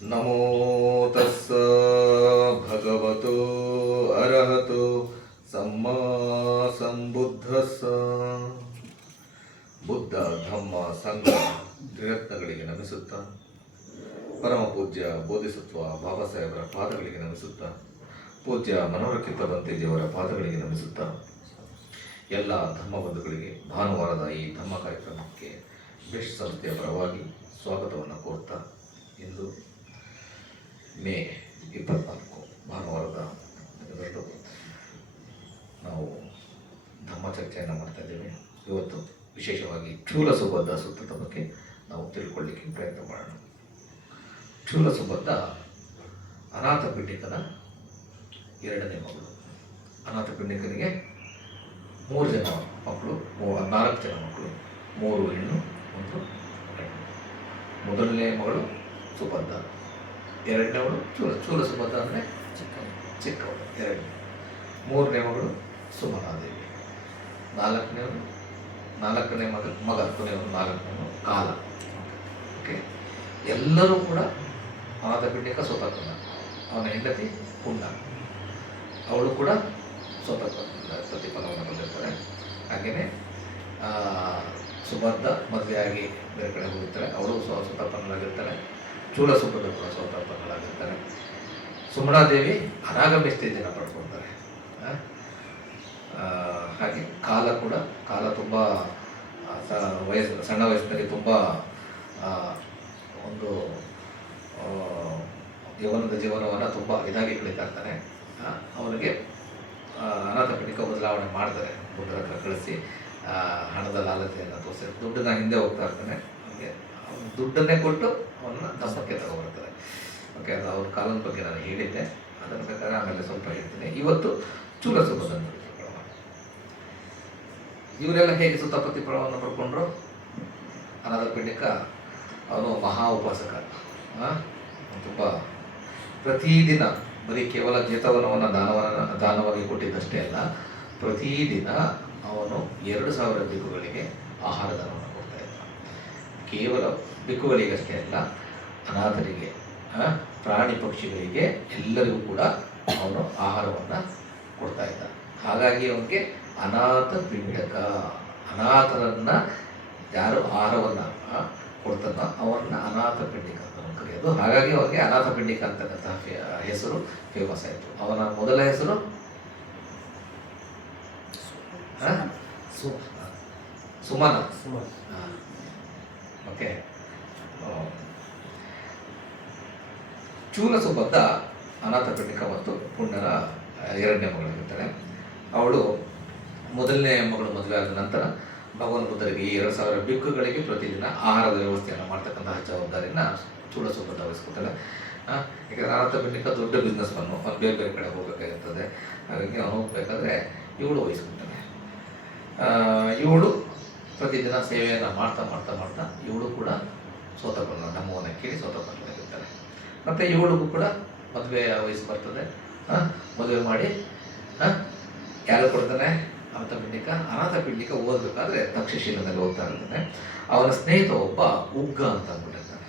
ನಮೋ ತಸ್ಸ ಭಗವತೋ ಅರಹತೋ ಸಮ್ಮಾ ಸಂಬುದ್ಧಸ್ಸ. ಬುದ್ಧ ಧಮ್ಮ ಸಂಘ ತ್ರಿರತ್ನಗಳಿಗೆ ನಮಿಸುತ್ತಾ, ಪರಮ ಪೂಜ್ಯ ಬೋಧಿಸತ್ವ ಬಾಬಾ ಸಾಹೇಬರ ಪಾದಗಳಿಗೆ ನಮಿಸುತ್ತಾ, ಪೂಜ್ಯ ಮನೋರಕಿತ ಬಂತೇಜಿಯವರ ಪಾದಗಳಿಗೆ ನಮಿಸುತ್ತಾ, ಎಲ್ಲ ಧಮ್ಮ ಬಂಧುಗಳಿಗೆ ಭಾನುವಾರದ ಈ ಧಮ್ಮ ಕಾರ್ಯಕ್ರಮಕ್ಕೆ ಬೆಸ್ಟ್ ಸಂಸ್ಥೆಯ ಪರವಾಗಿ ಸ್ವಾಗತವನ್ನು ಕೋರ್ತಾ, ಇಂದು ಮೇ 24 ಭಾನುವಾರದ ಇವತ್ತು ನಾವು ಧಮ್ಮ ಚರ್ಚೆಯನ್ನು ಮಾಡ್ತಾ ಇದ್ದೇವೆ. ಇವತ್ತು ವಿಶೇಷವಾಗಿ ಚೂಲ ಸುಬದ್ಧ ಸೂತ್ರದ ಬಗ್ಗೆ ನಾವು ತಿಳ್ಕೊಳ್ಳಿಕ್ಕೆ ಪ್ರಯತ್ನ ಮಾಡೋಣ. ಚೂಲ ಸುಬದ್ಧ ಅನಾಥ ಪಿಂಡಿಕನ ಎರಡನೇ ಮಗಳು. ಅನಾಥ ಪಿಂಡಿಕನಿಗೆ 3 ಜನ ಮಕ್ಕಳು, 4 ಜನ ಮಕ್ಕಳು, 3 ಹೆಣ್ಣು 1 ಗಂಡು. ಮೊದಲನೇ ಮಗಳು ಸುಬದ್ಧ, ಎರಡನೇವಳು ಚೂಲ ಸುಬದ್ಧ ಅಂದರೆ ಚಿಕ್ಕವಳು, ಎರಡನೇ. 3ನೇ ಮಗಳು ಸುಮನಾದೇವಿ, 4ನೇ ಮಗ ಕೊನೆಯವರು 4ನೇವನು ಕಾಲ. ಓಕೆ, ಎಲ್ಲರೂ ಕೂಡ ಅನಾಥ ಪಿಂಡಿಕ ಸೋತಕೊಂಡ. ಅವನ ಹೆಂಡತಿ ಪುಣ್ಯ, ಅವಳು ಕೂಡ ಪ್ರತಿಫಲವನ್ನು ಬಂದಿರ್ತಾರೆ. ಹಾಗೆಯೇ ಸುಬದ್ಧ ಮದುವೆಯಾಗಿ ಬೇರೆ ಕಡೆ ಹೋಗಿರ್ತಾರೆ, ಅವಳು ಸ್ವತಃಪನ್ನಲಾಗಿರ್ತಾಳೆ. ಚೂಲ ಸುಬದ್ಧ ಕೂಡ ಸ್ವತಃಪನ್ನಲಾಗಿರ್ತಾರೆ. ಸುಮನಾದೇವಿ ಅನಾಗಮ್ಯ ಸ್ಥಿತಿಯನ್ನು ಪಡ್ಕೊಳ್ತಾರೆ. ಹಾಗೆ ಕಾಲ ತುಂಬ ಸಣ್ಣ ವಯಸ್ಸಿನಲ್ಲಿ ತುಂಬ ಒಂದು ಯೌವನದ ಜೀವನವನ್ನು ತುಂಬ ಇದಾಗಿ ಕಳೀತಾ ಇರ್ತಾನೆ. ಅವನಿಗೆ ಅನಾಥ ಪಿಂಡಿಕ ಬದಲಾವಣೆ ಮಾಡ್ತಾರೆ, ಬುದ್ಧರ ಹತ್ರ ಕಳಿಸಿ ಹಣದ ಲಾಲತೆಯನ್ನು ತೋರಿಸಿ ದುಡ್ಡನ್ನ ಹಿಂದೆ ಹೋಗ್ತಾ ಇರ್ತಾನೆ. ಅವನಿಗೆ ದುಡ್ಡನ್ನೇ ಕೊಟ್ಟು ಅವನ್ನ ಧಮ್ಮಕ್ಕೆ ತಗೊಬರ್ತಾರೆ. ಓಕೆ, ಅದು ಅವ್ರ ಕಾಲದ ಬಗ್ಗೆ ನಾನು ಹೇಳಿದ್ದೆ, ಅದನ್ನು ಬೇಕಾದ್ರೆ ಆಮೇಲೆ ಸ್ವಲ್ಪ ಹೇಳ್ತೀನಿ. ಇವತ್ತು ಚೂಲ ಸುಬದ್ಧ ಇವರೆಲ್ಲ ಹೇಗೆ ಸುತ್ತ ಪ್ರತಿಫಲವನ್ನು ಪಡ್ಕೊಂಡ್ರು. ಅನಾಥ ಪಿಂಡಿಕ ಅವನು ಮಹಾ ಉಪಾಸಕ, ತುಂಬ ಪ್ರತಿದಿನ ಬರೀ ಕೇವಲ ಜೇತವನವನ್ನು ದಾನವಾಗಿ ಕೊಟ್ಟಿದ್ದಷ್ಟೇ ಅಲ್ಲ, ಪ್ರತಿದಿನ ಅವನು 2000 ಬಿಕ್ಕುಗಳಿಗೆ ಆಹಾರ ದಾನವನ್ನು ಕೊಡ್ತಾ ಇದ್ದ. ಕೇವಲ ಬಿಕ್ಕುಗಳಿಗಷ್ಟೇ ಅಲ್ಲ, ಅನಾಥರಿಗೆ, ಪ್ರಾಣಿ ಪಕ್ಷಿಗಳಿಗೆ ಎಲ್ಲರಿಗೂ ಕೂಡ ಅವನು ಆಹಾರವನ್ನು ಕೊಡ್ತಾ ಇದ್ದ. ಹಾಗಾಗಿ ಅವನಿಗೆ ಅನಾಥ ಪಿಂಡಕ, ಅನಾಥರನ್ನು ಯಾರು ಆಹಾರವನ್ನು ಕೊಡ್ತಾನೋ ಅವನ್ನ ಅನಾಥ ಪಿಂಡಿಕ ಅಂತ ಕರೆಯೋದು. ಹಾಗಾಗಿ ಅವನಿಗೆ ಅನಾಥ ಪಿಂಡಿಕ ಅಂತಕ್ಕಂತಹ ಹೆಸರು ಫೇಮಸ್ ಆಯಿತು. ಅವನ ಮೊದಲ ಹೆಸರು ಸುಮನ. ಓಕೆ, ಚೂಲ ಸುಬದ್ಧ ಅನಾಥ ಪಿಂಡಿಕ ಮತ್ತು ಪುಣ್ಯರ ಎರಡನೇ ಮಗಳಿರ್ತಾಳೆ. ಅವಳು ಮೊದಲನೇ ಮಗಳು ಮದುವೆ ಆದ ನಂತರ ಭಗವಾನ್ ಬುದ್ಧರಿಗೆ 2000 ಬಿಕ್ಕುಗಳಿಗೆ ಪ್ರತಿದಿನ ಆಹಾರದ ವ್ಯವಸ್ಥೆಯನ್ನು ಮಾಡ್ತಕ್ಕಂತಹ ಜವಾಬ್ದಾರಿಯನ್ನು ಚೂಲ ಸುಬದ್ಧ ವಹಿಸ್ಕೊತಾಳೆ. ಯಾಕಂದರೆ ಅನಾಥ ಪಿಂಡಿಕ ದೊಡ್ಡ ಬಿಸ್ನೆಸ್ ಮನ್ನು, ಅವ್ನು ಬೇರೆ ಬೇರೆ ಕಡೆ ಹೋಗಬೇಕಾಗಿರ್ತದೆ. ಹಾಗಾಗಿ ಅವನು ಹೋಗ್ಬೇಕಾದ್ರೆ ಇವಳು ವಹಿಸ್ಕೊತಾಳೆ. ಇವಳು ಪ್ರತಿದಿನ ಸೇವೆಯನ್ನು ಮಾಡ್ತಾ ಮಾಡ್ತಾ ಮಾಡ್ತಾ ಇವಳು ಕೂಡ ಸೋತಪನ್ನ ಧಮ್ಮವನ್ನು ಕೇಳಿ ಸೋತಪನ್ನವಾಗಿರ್ತಾಳೆ. ಮತ್ತು ಇವಳಿಗೂ ಕೂಡ ಮದುವೆ ವಯಸ್ಸು ಬರ್ತದೆ. ಮದುವೆ ಮಾಡಿ ಯಾರು ಕೊಡ್ತಾನೆ? ಅನಾಥ ಪಿಂಡಿಕ ಓದಬೇಕಾದ್ರೆ ತಕ್ಷಶಿಲೆನಲ್ಲಿ ಓದ್ತಾ ಇರ್ತಾನೆ. ಅವನ ಸ್ನೇಹಿತ ಒಬ್ಬ ಉಗ್ಗ ಅಂತ ಅಂದ್ಬಿಟ್ಟಿರ್ತಾನೆ.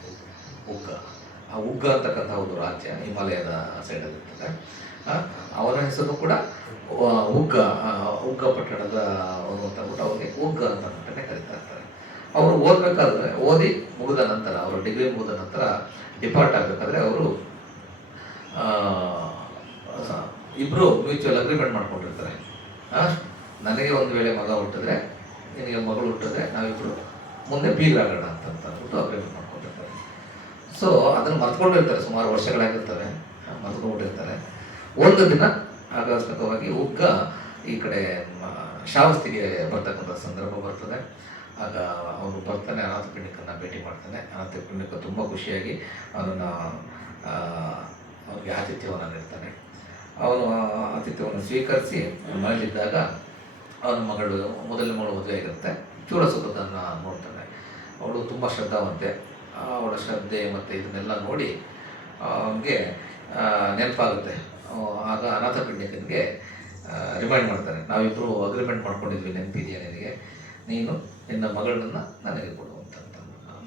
ಆ ಉಗ್ಗ ಅಂತಕ್ಕಂಥ ಒಂದು ರಾಜ್ಯ ಹಿಮಾಲಯದ ಸೈಡಲ್ಲಿ ಇರ್ತದೆ. ಅವನ ಹೆಸರು ಕೂಡ ಉಗ್ಗ ಪಟ್ಟಣದ ಅಂತ ಅಂದ್ಬಿಟ್ಟು ಅವನಿಗೆ ಉಗ್ಗ ಅಂತ ಅಂದ್ಬಿಟ್ಟೆ ಕರೀತಾ ಇರ್ತಾರೆ. ಅವರು ಓದಬೇಕಾದ್ರೆ ಓದಿ ಮುಗಿದ ನಂತರ, ಅವರು ಡಿಗ್ರಿ ಮುಗಿದ ನಂತರ ಡಿಪಾರ್ಟ್ ಆಗಬೇಕಾದ್ರೆ ಅವರು ಇಬ್ಬರು ಮ್ಯೂಚುವಲ್ ಅಗ್ರಿಮೆಂಟ್ ಮಾಡ್ಕೊಂಡಿರ್ತಾರೆ. ನನಗೆ ಒಂದು ವೇಳೆ ಮಗ ಹುಟ್ಟಿದ್ರೆ, ನಿನಗೆ ಮಗಳು ಹುಟ್ಟಿದ್ರೆ ನಾವಿಬ್ಬರು ಮುಂದೆ ಬೀಗರಾಗೋಣ ಅಂತ ಅಂದ್ಬಿಟ್ಟು ಅಗ್ರಿಮೆಂಟ್ ಮಾಡ್ಕೊಂಡಿರ್ತಾರೆ. ಸೊ ಅದನ್ನು ಮರ್ತ್ಕೊಂಡಿರ್ತಾರೆ, ಸುಮಾರು ವರ್ಷಗಳಾಗಿರ್ತವೆ, ಮರ್ತ್ಕೊಂಡಿರ್ತಾರೆ. ಒಂದು ದಿನ ಆಕಸ್ಮಿಕವಾಗಿ ಉಗ್ಗ ಈ ಕಡೆ ಶ್ರಾವಸ್ತಿಗೆ ಬರ್ತಕ್ಕಂಥ ಸಂದರ್ಭ ಬರ್ತದೆ. ಆಗ ಅವನು ಬರ್ತಾನೆ, ಅನಾಥ ಪಿಂಡಿಕನ್ನು ಭೇಟಿ ಮಾಡ್ತಾನೆ. ಅನಾಥ ಪಿಂಡಿಕ ತುಂಬ ಖುಷಿಯಾಗಿ ಅವನನ್ನು ಅವನಿಗೆ ಆತಿಥ್ಯವನ್ನು ನೀಡ್ತಾನೆ. ಅವನು ಆತಿಥ್ಯವನ್ನು ಸ್ವೀಕರಿಸಿ ಮನೆಯಲ್ಲಿದ್ದಾಗ ಅವನ ಮಗಳು, ಮೊದಲನೇ ಮಗಳು ಮದುವೆ ಆಗಿರುತ್ತೆ. ಚೂಲ ಸುಬದ್ಧನ ನೋಡ್ತಾನೆ. ಅವಳು ತುಂಬ ಶ್ರದ್ಧಾವಂತೆ. ಅವಳ ಶ್ರದ್ಧೆ ಮತ್ತು ಇದನ್ನೆಲ್ಲ ನೋಡಿ ಅವನಿಗೆ ನೆನಪಾಗುತ್ತೆ. ಆಗ ಅನಾಥ ಪಿಂಡಿಕನಿಗೆ ರಿಮೈಂಡ್ ಮಾಡ್ತಾನೆ, ನಾವಿಬ್ಬರು ಅಗ್ರಿಮೆಂಟ್ ಮಾಡ್ಕೊಂಡಿದ್ವಿ, ನೆನಪಿದೆಯಾ ನಿನಗೆ? ನೀನು ನಿನ್ನ ಮಗಳನ್ನ ನನಗೆ ಕೊಡುವಂತ,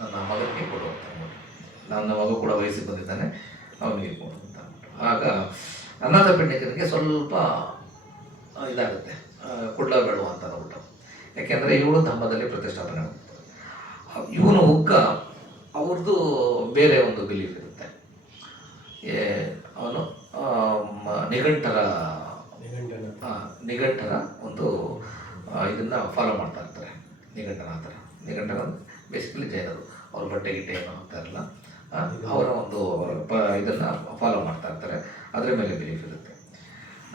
ನನ್ನ ಮಗನಿಗೆ ಕೊಡುವಂತ ನನ್ನ ಮಗ ಕೂಡ ವಯಸ್ಸಿಗೆ ಬಂದಿದ್ದಾನೆ, ಅವನಿಗೆ ಕೊಡು ಅಂತ ಅಂದ್ಬಿಟ್ಟು. ಆಗ ಅನಾಥ ಪಿಂಡಿಕನಿಗೆ ಸ್ವಲ್ಪ ಇದಾಗುತ್ತೆ, ಕೊಡ್ಲಬೇಡುವ ಅಂತ ಅಂದ್ಬಿಟ್ಟು. ಯಾಕೆಂದರೆ ಇವಳು ಧರ್ಮದಲ್ಲಿ ಪ್ರತಿಷ್ಠಾಪನೆ ಆಗ್ತದೆ. ಇವನು ಉಗ್ಗ, ಅವ್ರದ್ದು ಬೇರೆ ಒಂದು ಬಿಲೀಫ್ ಇರುತ್ತೆ. ಅವನು ನಿಘಂಟರ ಒಂದು ಇದನ್ನು ಫಾಲೋ ಮಾಡ್ತಾ ಇರ್ತಾರೆ. ನಿಘಂಟನಾಥರ ಬೇಸಿಕಲಿ ಜೈನರು, ಅವ್ರ ಬಟ್ಟೆ ಗಿಟ್ಟೆ ಏನು ಹೋಗ್ತಾ ಇರಲ್ಲ, ಅವರ ಒಂದು ಇದನ್ನು ಫಾಲೋ ಮಾಡ್ತಾ ಇರ್ತಾರೆ, ಅದರ ಮೇಲೆ ಬಿಲೀಫ್ ಇರುತ್ತೆ.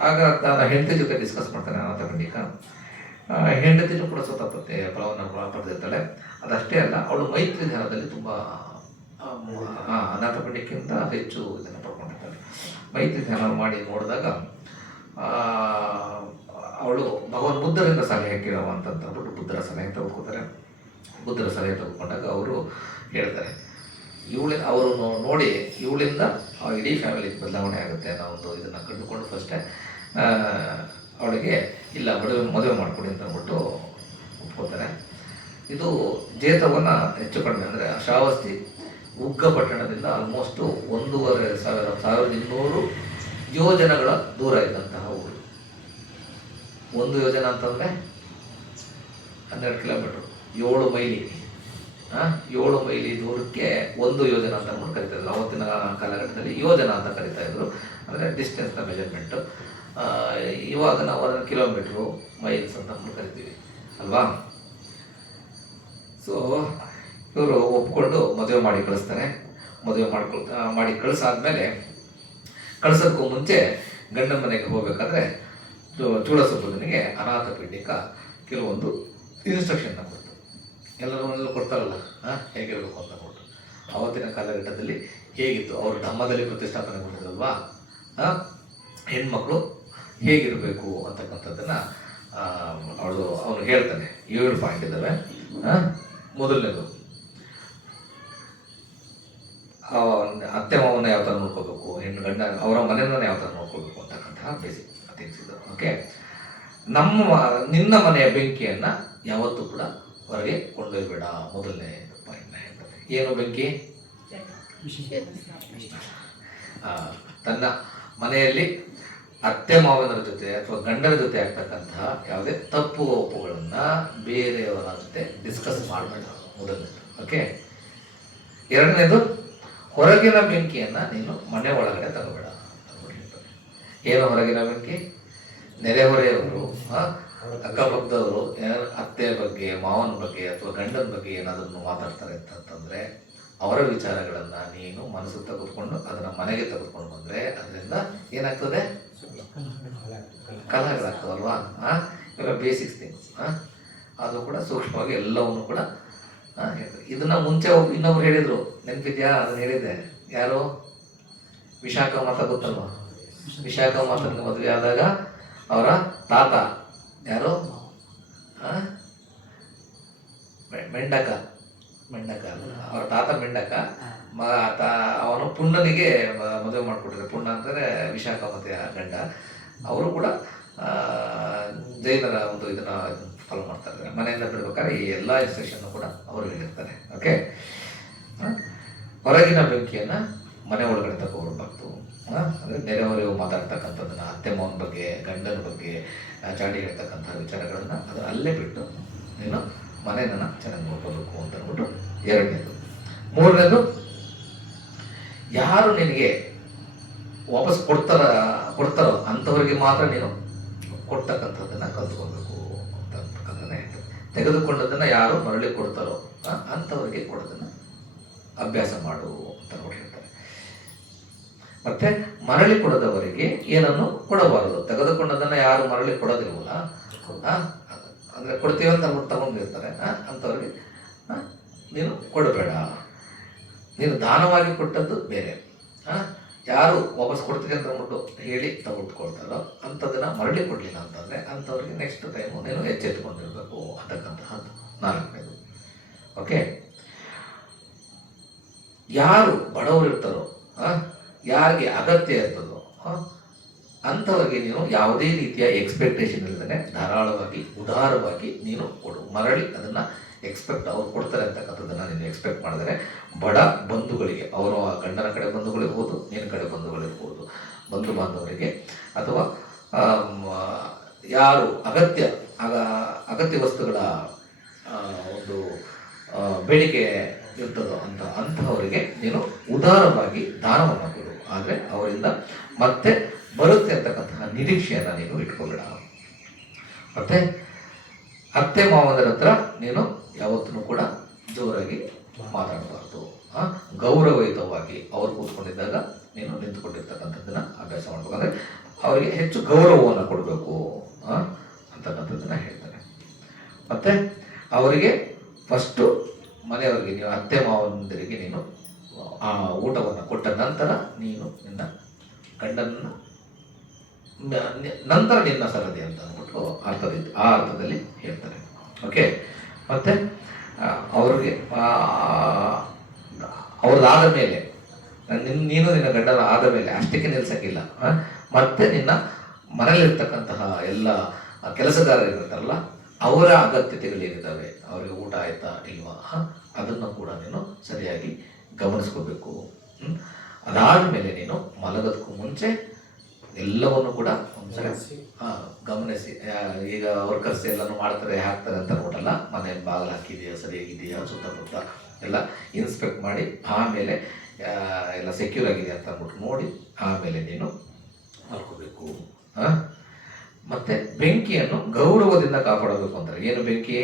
ಆಗ ನಾನು ಹೆಂಡತಿ ಜೊತೆ ಡಿಸ್ಕಸ್ ಮಾಡ್ತಾನೆ ಅನಾಥ ಪಂಡಿಕ. ಹೆಂಡತಿನೂ ಕೂಡ ಸ್ವತಃ ಫಲವನ್ನು ಪಡೆದಿರ್ತಾಳೆ. ಅದಷ್ಟೇ ಅಲ್ಲ, ಅವಳು ಮೈತ್ರಿ ಧ್ಯಾನದಲ್ಲಿ ತುಂಬ ಅನಾಥ ಪಂಡಿಕ್ಕಿಂತ ಹೆಚ್ಚು ಇದನ್ನು ಪಡ್ಕೊಂಡಿರ್ತಾಳೆ. ಮೈತ್ರಿ ಧ್ಯಾನ ಮಾಡಿ ನೋಡಿದಾಗ ಅವಳು ಭಗವಾನ್ ಬುದ್ಧರಿಂದ ಸಲಹೆ ಕೇಳುವ ಅಂತಂದ್ಬಿಟ್ಟು ಬುದ್ಧರ ಸಲಹೆ ತೆಗೆದುಕೊತಾರೆ. ಬುದ್ಧರ ಸಲಹೆ ತೆಗೆದುಕೊಂಡಾಗ ಅವರು ಹೇಳ್ತಾರೆ, ಅವರು ನೋಡಿ ಇವಳಿಂದ ಇಡೀ ಫ್ಯಾಮಿಲಿ ಬದಲಾವಣೆ ಆಗುತ್ತೆ ಅನ್ನೋ ಒಂದು ಇದನ್ನು ಕಂಡುಕೊಂಡು ಫಸ್ಟೇ ಅವಳಿಗೆ ಇಲ್ಲ ಮದುವೆ ಮಾಡಿಕೊಡಿ ಅಂತ ಅಂದ್ಬಿಟ್ಟು ಒಪ್ಕೋತಾರೆ. ಇದು ಜೇತವನ್ನು ಹೆಚ್ಚು ಕಡಿಮೆ ಅಂದರೆ ಶ್ರಾವಸ್ತಿ ಉಗ್ಗ ಪಟ್ಟಣದಿಂದ ಆಲ್ಮೋಸ್ಟು 1,500 ಯೋಜನೆಗಳ ದೂರ ಇದ್ದಂತಹ ಊರು. 1 ಯೋಜನೆ ಅಂತಂದರೆ 12 ಕಿಲೋಮೀಟ್ರು, 7 ಮೈಲಿ. 7 ಮೈಲಿ ದೂರಕ್ಕೆ 1 ಯೋಜನೆ ಅಂತ ಅಂದ್ಬಿಟ್ಟು ಕರಿತಾಯಿದ್ರು. ಅವತ್ತಿನ ಕಾಲಘಟ್ಟದಲ್ಲಿ ಯೋಜನ ಅಂತ ಕರಿತಾಯಿದ್ರು, ಅಂದರೆ ಡಿಸ್ಟೆನ್ಸ್ನ ಮೆಜರ್ಮೆಂಟು. ಇವಾಗ ನಾವು ಅದನ್ನು ಕಿಲೋಮೀಟ್ರು, ಮೈಲ್ಸ್ ಅಂತ ಅಂದ್ಬಿಟ್ಟು ಕರಿತೀವಿ ಅಲ್ವಾ. ಸೊ ಇವರು ಒಪ್ಕೊಂಡು ಮದುವೆ ಮಾಡಿ ಕಳಿಸ್ತಾರೆ. ಮದುವೆ ಮಾಡಿ ಕಳಿಸಾದ್ಮೇಲೆ, ಕಳಿಸೋಕ್ಕೂ ಮುಂಚೆ ಗಂಡನ ಮನೆಗೆ ಹೋಗಬೇಕಾದ್ರೆ ಚೂಳಸುಬ್ಬನಿಗೆ ಅನಾಥ ಪಿಂಡಿಕ ಕೆಲವೊಂದು ಇನ್ಸ್ಟ್ರಕ್ಷನ್ನ ಕೊಡ್ತು. ಎಲ್ಲರೂ ಕೊಡ್ತಾರಲ್ಲ, ಹೇಗಿರಬೇಕು ಅಂತ ಕೊಟ್ಟು. ಆವತ್ತಿನ ಕಾಲಘಟ್ಟದಲ್ಲಿ ಹೇಗಿತ್ತು, ಅವರು ಧರ್ಮದಲ್ಲಿ ಪ್ರತಿಷ್ಠಾಪನೆ ಮಾಡಿದ್ರಲ್ವಾ, ಹೆಣ್ಮಕ್ಳು ಹೇಗಿರಬೇಕು ಅಂತಕ್ಕಂಥದ್ದನ್ನು ಅವನು ಹೇಳ್ತಾನೆ. 7 ಪಾಯಿಂಟ್ ಇದ್ದಾವೆ. ಮೊದಲನೇದು, ಅತ್ತೆ ಮಾವನ್ನ ಯಾವ ಥರ ನೋಡ್ಕೋಬೇಕು, ಹೆಣ್ಣು ಗಂಡ ಅವರ ಮನೆಯನ್ನ ಯಾವ ಥರ ನೋಡ್ಕೋಬೇಕು ಅಂತಕ್ಕಂತಹ ಬೇಸಿಕ್ ಥಿಂಗ್ಸ್ ಇದು. ಓಕೆ, ನಿನ್ನ ಮನೆಯ ಬೆಂಕಿಯನ್ನು ಯಾವತ್ತೂ ಕೂಡ ಹೊರಗೆ ಕೊಂಡೊಯ್ಬೇಡ, ಮೊದಲನೇ ಪಾಯಿಂಟ್ನ ಹೇಳ್ತಾರೆ. ಏನು ಬೆಂಕಿ? ತನ್ನ ಮನೆಯಲ್ಲಿ ಅತ್ತೆ ಮಾವನರ ಜೊತೆ ಅಥವಾ ಗಂಡನ ಜೊತೆ ಆಗ್ತಕ್ಕಂತಹ ಯಾವುದೇ ತಪ್ಪು ಒಪ್ಪುಗಳನ್ನು ಬೇರೆಯವರ ಜೊತೆ ಡಿಸ್ಕಸ್ ಮಾಡಬೇಡ, ಮೊದಲನೇದು. ಓಕೆ, ಎರಡನೇದು, ಹೊರಗಿನ ಬೆಂಕಿಯನ್ನು ನೀನು ಮನೆ ಒಳಗಡೆ ತಗೋಬೇಡ ಅಂತ ಹೇಳ್ತಾರೆ. ಏನು ಹೊರಗಿನ ಬೆಂಕಿ? ನೆರೆಹೊರೆಯವರು, ಅಕ್ಕಪಕ್ಕದವರು ಅತ್ತೆ ಬಗ್ಗೆ, ಮಾವನ ಬಗ್ಗೆ ಅಥವಾ ಗಂಡನ ಬಗ್ಗೆ ಏನಾದರೂ ಮಾತಾಡ್ತಾರೆ ಅಂತಂದರೆ ಅವರ ವಿಚಾರಗಳನ್ನು ನೀನು ಮನಸ್ಸು ತೆಗೆದುಕೊಂಡು ಅದನ್ನು ಮನೆಗೆ ತೆಗೆದುಕೊಂಡು ಬಂದರೆ ಅದರಿಂದ ಏನಾಗ್ತದೆ? ಕಲಹಗಳಾಗ್ತವಲ್ವಾ. ಇವಾಗ ಬೇಸಿಕ್ಸ್ ಥಿಂಗ್ಸ್, ಅದು ಕೂಡ ಸೂಕ್ಷ್ಮವಾಗಿ ಎಲ್ಲವನ್ನು ಕೂಡ ಇದನ್ನ ಮುಂಚೆ ಇನ್ನೊಬ್ರು ಹೇಳಿದರು, ನೆನಪಿದ್ಯಾ? ಅದನ್ನು ಹೇಳಿದ್ದೆ. ಯಾರು? ವಿಶಾಖ ಮಾತ ಗೊತ್ತಲ್ವ? ವಿಶಾಖ ಮಾತನಿಗೆ ಮದುವೆ ಆದಾಗ ಅವರ ತಾತ ಯಾರು? ಮೆಂಡಕ ಅವರ ತಾತ ಮೆಂಡಕ. ಅವನು ಪುಣ್ಣನಿಗೆ ಮದುವೆ ಮಾಡಿಕೊಟ್ಟಿದ್ದಾರೆ. ಪುಣ್ಣ ಅಂತಂದರೆ ವಿಶಾಖ ಮತ್ತೆ ಗಂಡ. ಅವರು ಕೂಡ ಜೈನರ ಒಂದು ಇದನ್ನು ಫಾಲೋ ಮಾಡ್ತಾರೆ. ಮನೆಯಿಂದ ಬಿಡ್ಬೇಕಾದ್ರೆ ಈ ಎಲ್ಲ ಇನ್ಸ್ಟ್ರಕ್ಷನ್ನು ಕೂಡ ಅವರು ಹೇಳಿರ್ತಾರೆ. ಓಕೆ, ಹೊರಗಿನ ಬೆಂಕಿಯನ್ನು ಮನೆ ಒಳಗಡೆ ತಗೊಳ್ಬಾರ್ದು. ಅಂದರೆ ನೆರೆಹೊರೆಯು ಮಾತಾಡ್ತಕ್ಕಂಥದ್ದನ್ನು, ಅತ್ತೆ ಮಾವನ ಬಗ್ಗೆ, ಗಂಡನ ಬಗ್ಗೆ ಚಾಡಿ ಹೇಳ್ತಕ್ಕಂಥ ವಿಚಾರಗಳನ್ನು ಅದನ್ನು ಅಲ್ಲೇ ಬಿಟ್ಟು ನೀನು ಮನೆಯನ್ನು ಚೆನ್ನಾಗಿ ನೋಡ್ಕೋಬೇಕು ಅಂತ ಅಂದ್ಬಿಟ್ಟು ಎರಡನೇದು. ಮೂರನೇದು, ಯಾರು ನಿನಗೆ ವಾಪಸ್ ಕೊಡ್ತಾರೋ ಅಂಥವ್ರಿಗೆ ಮಾತ್ರ ನೀನು ಕೊಡ್ತಕ್ಕಂಥದ್ದನ್ನು ಕಲ್ತ್ಕೊಳ್ಬೇಕು ಅಂತಕ್ಕಂಥದ್ದನ್ನ ಹೇಳ್ತಾರೆ. ತೆಗೆದುಕೊಂಡದನ್ನು ಯಾರು ಮರಳಿ ಕೊಡ್ತಾರೋ ಅಂಥವ್ರಿಗೆ ಕೊಡೋದನ್ನು ಅಭ್ಯಾಸ ಮಾಡು ಅಂತ ನೋಡಿ ಹೇಳ್ತಾರೆ. ಮತ್ತೆ ಮರಳಿ ಕೊಡದವರಿಗೆ ಏನನ್ನು ಕೊಡಬಾರದು. ತೆಗೆದುಕೊಂಡದನ್ನು ಯಾರು ಮರಳಿ ಕೊಡೋದಿಲ್ವಲ್ಲ, ಅಂದರೆ ಕೊಡ್ತೀವಿ ಅಂತ ಅಂದ್ಬಿಟ್ಟು ತಗೊಂಡಿರ್ತಾರೆ, ಅಂಥವ್ರಿಗೆ ನೀನು ಕೊಡಬೇಡ. ನೀನು ದಾನವಾಗಿ ಕೊಟ್ಟದ್ದು ಬೇರೆ. ಯಾರು ವಾಪಸ್ ಕೊಡ್ತೀವಿ ಅಂತ ಅಂದ್ಬಿಟ್ಟು ಹೇಳಿ ತಗೊಳ್ತಾರೋ ಅಂಥದ್ದನ್ನು ಮರಳಿ ಕೊಡಲಿಲ್ಲ ಅಂತಂದರೆ ಅಂಥವ್ರಿಗೆ ನೆಕ್ಸ್ಟ್ ಟೈಮು ನೀನು ಎಚ್ಚೆತ್ತುಕೊಂಡಿರಬೇಕು ಅಂತಕ್ಕಂತಹದ್ದು ನಾಲ್ಕನೇದು. ಓಕೆ, ಯಾರು ಬಡವರು ಇರ್ತಾರೋ, ಯಾರಿಗೆ ಅಗತ್ಯ ಇರ್ತದೋ ಅಂಥವ್ರಿಗೆ ನೀನು ಯಾವುದೇ ರೀತಿಯ ಎಕ್ಸ್ಪೆಕ್ಟೇಷನ್ ಇಲ್ಲದೇ ಧಾರಾಳವಾಗಿ ಉದಾರವಾಗಿ ನೀನು ಕೊಡು. ಮರಳಿ ಅದನ್ನು ಅವ್ರು ಕೊಡ್ತಾರೆ ಅಂತಕ್ಕಂಥದ್ದನ್ನು ನೀನು ಎಕ್ಸ್ಪೆಕ್ಟ್ ಮಾಡಿದರೆ ಬಡ ಬಂಧುಗಳಿಗೆ, ಅವರ ಗಂಡನ ಕಡೆ ಬಂಧುಗಳಿರ್ಬೋದು, ನಿನ್ನ ಕಡೆ ಬಂಧುಗಳಿರ್ಬೋದು, ಬಂಧು ಬಾಂಧವರಿಗೆ ಅಥವಾ ಯಾರು ಅಗತ್ಯ ವಸ್ತುಗಳ ಒಂದು ಬೇಡಿಕೆ ಇರ್ತದೋ ಅಂತಹವರಿಗೆ ನೀನು ಉದಾರವಾಗಿ ದಾನವನ್ನು ಕೊಡು. ಆದರೆ ಅವರಿಂದ ಮತ್ತೆ ಬರುತ್ತೆ ಅಂತಕ್ಕಂತಹ ನಿರೀಕ್ಷೆಯನ್ನು ನೀನು ಇಟ್ಕೋಬೇಡ. ಮತ್ತೆ ಅತ್ತೆ ಮಾವನರ ಹತ್ರ ನೀನು ಯಾವತ್ತೂ ಕೂಡ ಜೋರಾಗಿ ಮಾತಾಡಬಾರ್ದು. ಗೌರವಯುತವಾಗಿ ಅವ್ರು ಕೂತ್ಕೊಂಡಿದ್ದಾಗ ನೀನು ನಿಂತುಕೊಂಡಿರ್ತಕ್ಕಂಥದ್ದನ್ನ ಅಭ್ಯಾಸ ಮಾಡಬೇಕು. ಅಂದರೆ ಅವರಿಗೆ ಹೆಚ್ಚು ಗೌರವವನ್ನು ಕೊಡಬೇಕು ಅಂತಕ್ಕಂಥದ್ದನ್ನ ಹೇಳ್ತಾರೆ. ಮತ್ತೆ ಅವರಿಗೆ ಫಸ್ಟು ಮನೆಯವರಿಗೆ, ನೀವು ಅತ್ತೆ ಮಾವಂದರಿಗೆ ನೀನು ಆ ಊಟವನ್ನು ಕೊಟ್ಟ ನಂತರ ನೀನು ನಿನ್ನ ಗಂಡನ ನಂತರ ನಿನ್ನ ಸರದಿ ಅಂತ ಅಂದ್ಬಿಟ್ಟು ಆ ಅರ್ಥದಲ್ಲಿ ಹೇಳ್ತಾರೆ. ಓಕೆ. ಮತ್ತೆ ಅವ್ರಿಗೆ ಅವ್ರದ್ದಾದ ಮೇಲೆ ನೀನು ನಿನ್ನ ಗಂಡನ ಆದ ಮೇಲೆ ಅಷ್ಟಕ್ಕೆ ನಿಲ್ಸಕ್ಕಿಲ್ಲ. ಮತ್ತೆ ನಿನ್ನ ಮನೇಲಿರ್ತಕ್ಕಂತಹ ಎಲ್ಲ ಕೆಲಸಗಾರರಿರ್ತಾರಲ್ಲ, ಅವರ ಅಗತ್ಯತೆಗಳೇನಿದ್ದಾವೆ, ಅವರಿಗೆ ಊಟ ಆಯ್ತಾ ಇಲ್ವಾ, ಅದನ್ನು ಕೂಡ ನೀನು ಸರಿಯಾಗಿ ಗಮನಿಸ್ಕೋಬೇಕು. ಅದಾದ ಮೇಲೆ ನೀನು ಮಲಗೋದಕ್ಕೂ ಮುಂಚೆ ಎಲ್ಲವನ್ನು ಕೂಡ ಒಂದ್ಸಲ ಗಮನಿಸಿ. ಈಗ ವರ್ಕರ್ಸ್ ಎಲ್ಲನೂ ಮಾಡ್ತಾರೆ, ಹಾಕ್ತಾರೆ ಅಂತ ನೋಡಲ್ಲ, ಮನೆ ಬಾಗಿಲು ಹಾಕಿದೆಯಾ, ಸರಿಯಾಗಿದೆಯಾ, ಸುತ್ತಮುತ್ತ ಎಲ್ಲ ಇನ್ಸ್ಪೆಕ್ಟ್ ಮಾಡಿ ಆಮೇಲೆ ಎಲ್ಲ ಸೆಕ್ಯೂರ್ ಆಗಿದೆ ಅಂತ ಅಂದ್ಬಿಟ್ಟು ನೋಡಿ ಆಮೇಲೆ ನೀನು ಮಲ್ಕೋಬೇಕು. ಮತ್ತೆ ಬೆಂಕಿಯನ್ನು ಗೌರವದಿಂದ ಕಾಪಾಡಬೇಕು ಅಂತಾರೆ. ಏನು ಬೆಂಕಿ?